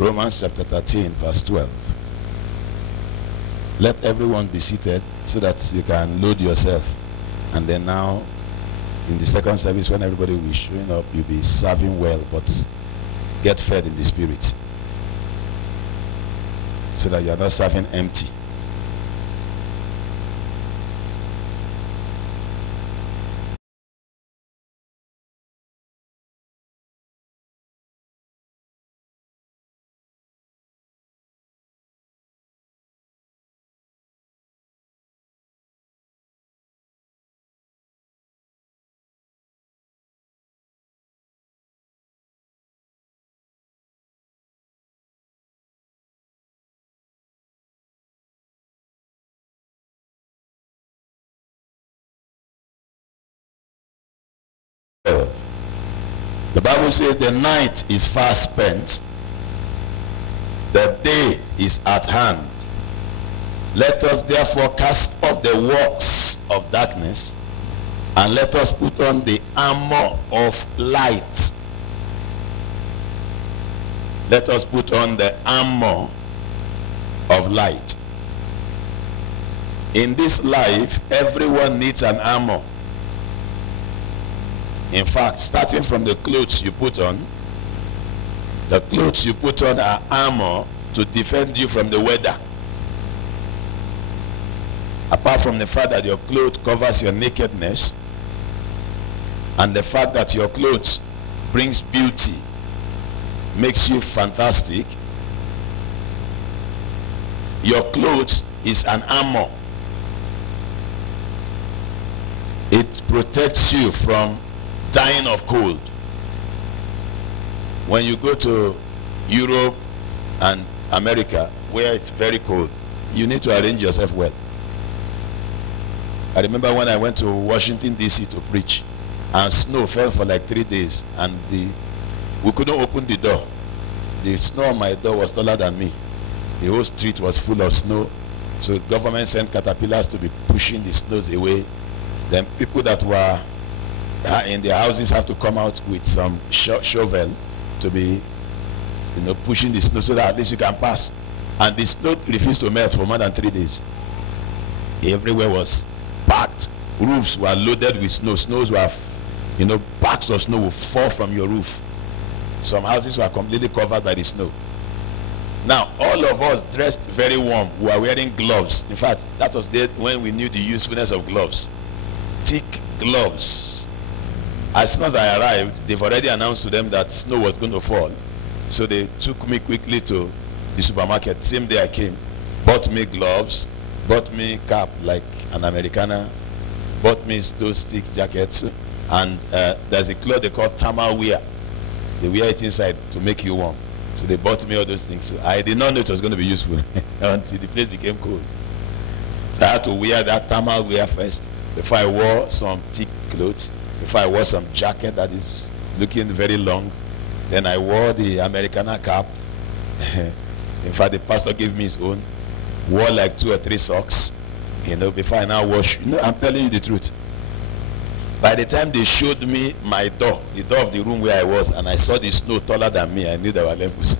Romans chapter 13, verse 12. Let everyone be seated so that you can load yourself. And then now, in the second service, when everybody will be showing up, you'll be serving well, but get fed in the spirit. So that you are not serving empty. The Bible says the night is fast spent, the day is at hand. Let us therefore cast off the works of darkness, and let us put on the armor of light. Let us put on the armor of light. In this life, everyone needs an armor. In fact, starting from the clothes you put on, the clothes you put on are armor to defend you from the weather. Apart from the fact that your clothes covers your nakedness, and the fact that your clothes brings beauty, makes you fantastic, your clothes is an armor. It protects you from dying of cold. When you go to Europe and America, where it's very cold, you need to arrange yourself well. I remember when I went to Washington DC to preach, and snow fell for like 3 days, and we couldn't open the door. The snow on my door was taller than me. The whole street was full of snow, so the government sent caterpillars to be pushing the snows away. Then people that were in their houses have to come out with some shovel to be, pushing the snow so that at least you can pass. And the snow refused to melt for more than 3 days. Everywhere was packed. Roofs were loaded with snow. Snows were, packs of snow will fall from your roof. Some houses were completely covered by the snow. Now, all of us dressed very warm. We were wearing gloves. In fact, that was when we knew the usefulness of gloves. Thick gloves. As soon as I arrived, they've already announced to them that snow was going to fall. So they took me quickly to the supermarket. Same day I came, bought me gloves, bought me cap like an Americana, bought me those stick jackets, and there's a cloth they call thermal wear. They wear it inside to make you warm. So they bought me all those things. So I did not know it was going to be useful until the place became cold. So I had to wear that thermal wear first before I wore some thick clothes. If I wore some jacket that is looking very long, then I wore the Americana cap. In fact, the pastor gave me his own. Wore like 2 or 3 socks, before I now wash. I'm telling you the truth. By the time they showed me my door, the door of the room where I was, and I saw the snow taller than me, I knew there were levels.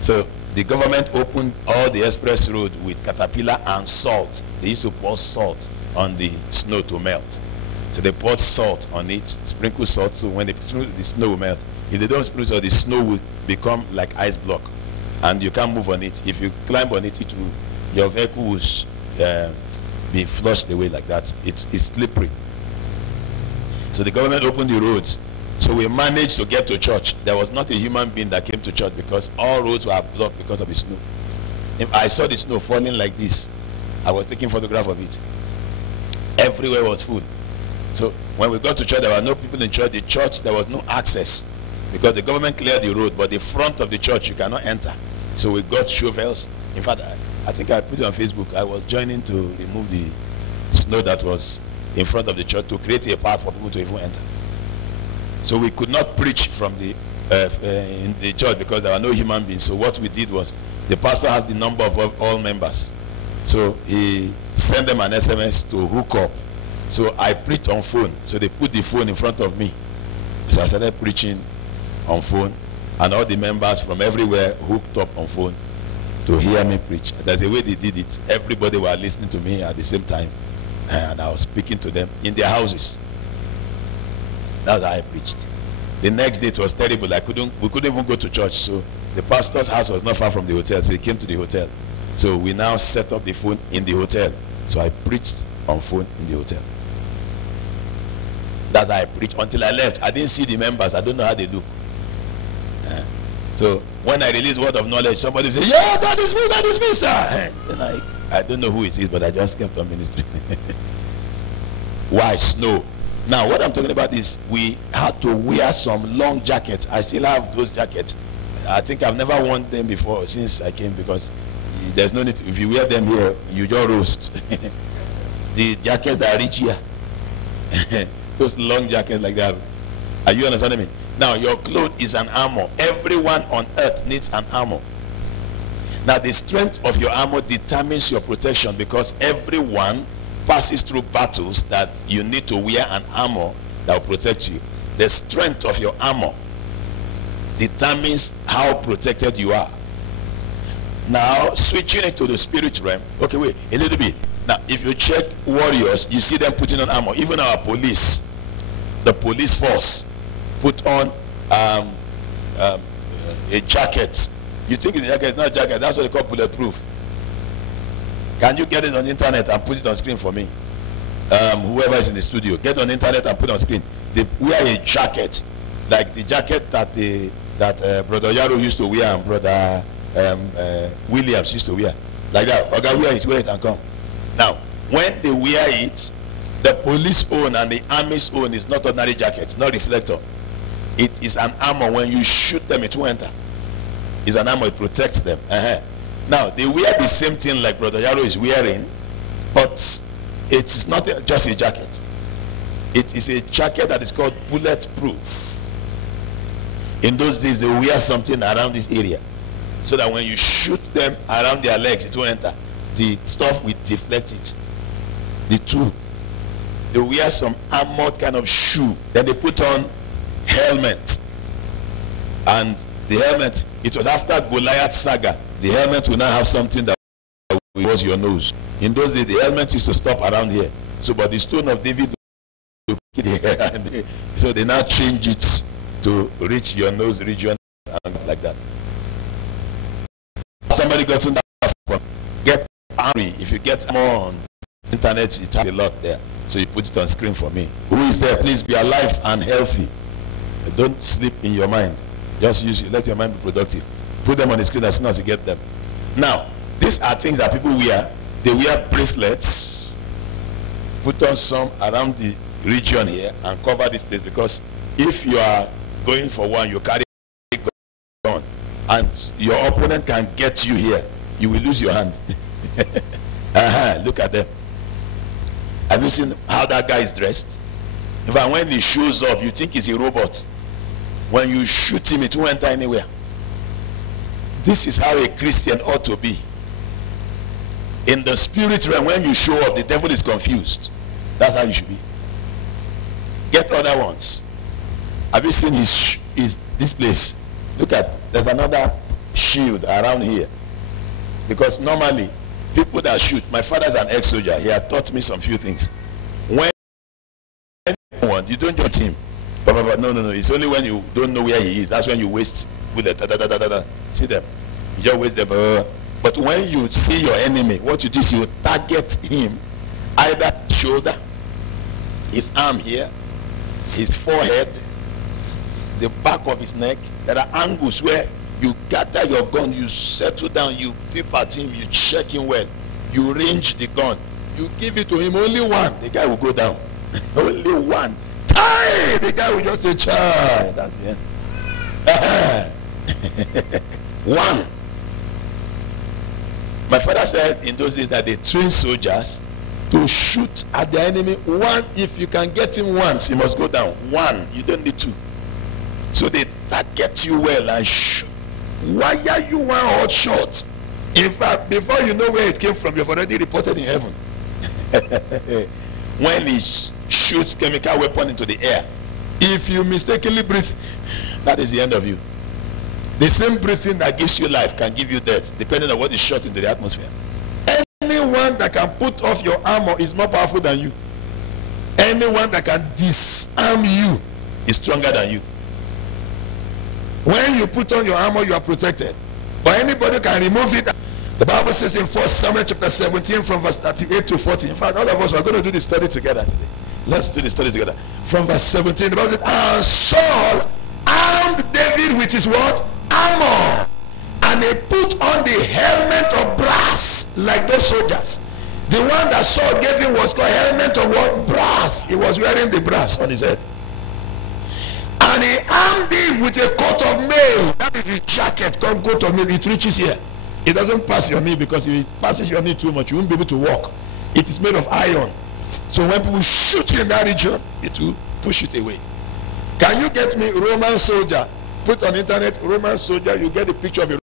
So the government opened all the express road with caterpillar and salt. They used to pour salt on the snow to melt. So they poured salt on it, sprinkle salt, so when the snow will melt. If they don't sprinkle salt, the snow will become like ice block, and you can't move on it. If you climb on it, your vehicle will be flushed away like that. It's slippery. So the government opened the roads. So we managed to get to church. There was not a human being that came to church because all roads were blocked because of the snow. If I saw the snow falling like this, I was taking photograph of it. Everywhere was full. So when we got to church, there were no people in church. The church, there was no access because the government cleared the road, but the front of the church, you cannot enter. So we got shovels. In fact, I think I put it on Facebook. I was joining to remove the snow that was in front of the church to create a path for people to even enter. So we could not preach from in the church because there were no human beings. So what we did was, the pastor has the number of all members. So he sent them an SMS to hook up. So I preached on phone. So they put the phone in front of me. So I started preaching on phone. And all the members from everywhere hooked up on phone to hear me preach. That's the way they did it. Everybody were listening to me at the same time. And I was speaking to them in their houses. That's how I preached. The next day it was terrible. We couldn't even go to church. So the pastor's house was not far from the hotel. So he came to the hotel. So we now set up the phone in the hotel. So I preached on phone in the hotel. That's how I preached until I left. I didn't see the members. I don't know how they do. So when I release word of knowledge, somebody say, yeah, that is me, sir. Then I don't know who it is, but I just came from ministry. Why? Snow. Now, what I'm talking about is we had to wear some long jackets. I still have those jackets. I think I've never worn them before since I came, because there's no need to, if you wear them here, you just roast. The jackets are rich here. Those long jackets like that. Are you understanding me? Now, your clothes is an armor. Everyone on earth needs an armor. Now, the strength of your armor determines your protection, because everyone passes through battles that you need to wear an armor that will protect you. The strength of your armor determines how protected you are. Now, switching into the spirit realm. Okay, wait a little bit. Now, if you check warriors, you see them putting on armor. Even our police, the police force, put on a jacket. You think it's a jacket? It's not a jacket. That's what they call bulletproof. Can you get it on the internet and put it on screen for me? Whoever is in the studio, get on the internet and put it on screen. They wear a jacket, like the jacket that Brother Yaro used to wear and Brother Williams used to wear. Like that. Okay, wear it and come. Now, when they wear it, the police own and the army's own is not ordinary jackets, not reflector. It is an armor. When you shoot them, it won't enter. It's an armor. It protects them. Now, they wear the same thing like Brother Yaro is wearing, but it's not just a jacket. It is a jacket that is called bulletproof. In those days, they wear something around this area, so that when you shoot them around their legs, it won't enter. The stuff will deflect it. The two. They wear some armored kind of shoe. Then they put on helmet. And the helmet, it was after Goliath saga. The helmet will now have something that was your nose. In those days, the helmet used to stop around here. So, but the stone of David, so they now change it to reach your nose region and like that. Somebody got in that from get army. If you get more on internet, it has a lot there. So you put it on screen for me. Who is there? Please be alive and healthy. Don't sleep in your mind. Just use it. Let your mind be productive. Put them on the screen as soon as you get them. Now, these are things that people wear. They wear bracelets. Put on some around the region here and cover this place, because if you are going for one, you carry a gun and your opponent can get you here, you will lose your hand. Look at them. Have you seen how that guy is dressed? In fact, when he shows up, you think he's a robot. When you shoot him, it won't enter anywhere. This is how a Christian ought to be. In the spirit realm, when you show up, the devil is confused. That's how you should be. Get other ones. Have you seen this place? Look at, there's another shield around here. Because normally, people that shoot, my father's an ex-soldier. He had taught me some few things. When you don't judge him. No. It's only when you don't know where he is. That's when you waste bullet. See them. You just waste them. But when you see your enemy, what you do is you target him. Either shoulder, his arm here, his forehead, the back of his neck. There are angles where you gather your gun, you settle down, you peep at him, you check him well, you range the gun, you give it to him, only one, the guy will go down. Only one. Tie! The guy will just say, child. That's the end. One. My father said in those days that they train soldiers to shoot at the enemy. One, if you can get him once, he must go down. One, you don't need two. So they target you well and shoot. Why are you one hot shot? In fact, before you know where it came from, you've already reported in heaven. When he shoots chemical weapon into the air, if you mistakenly breathe, that is the end of you. The same breathing that gives you life can give you death, depending on what is shot into the atmosphere. Anyone that can put off your armor is more powerful than you. Anyone that can disarm you is stronger than you. When you put on your armor, you are protected. But anybody can remove it. The Bible says in 1 Samuel chapter 17 from verse 38 to 40. In fact, all of us are going to do the study together today. Let's do the study together. From verse 17, the Bible says, and Saul armed David with his what? Armor. And he put on the helmet of brass like those soldiers. The one that Saul gave him was called helmet of what? Brass. He was wearing the brass on his head. And he armed him with a coat of mail. That is his jacket called coat of mail. It reaches here. It doesn't pass your knee, because if it passes your knee too much, you won't be able to walk. It is made of iron. So when people shoot you in that region, it will push it away. Can you get me Roman soldier? Put on internet Roman soldier, you get a picture of a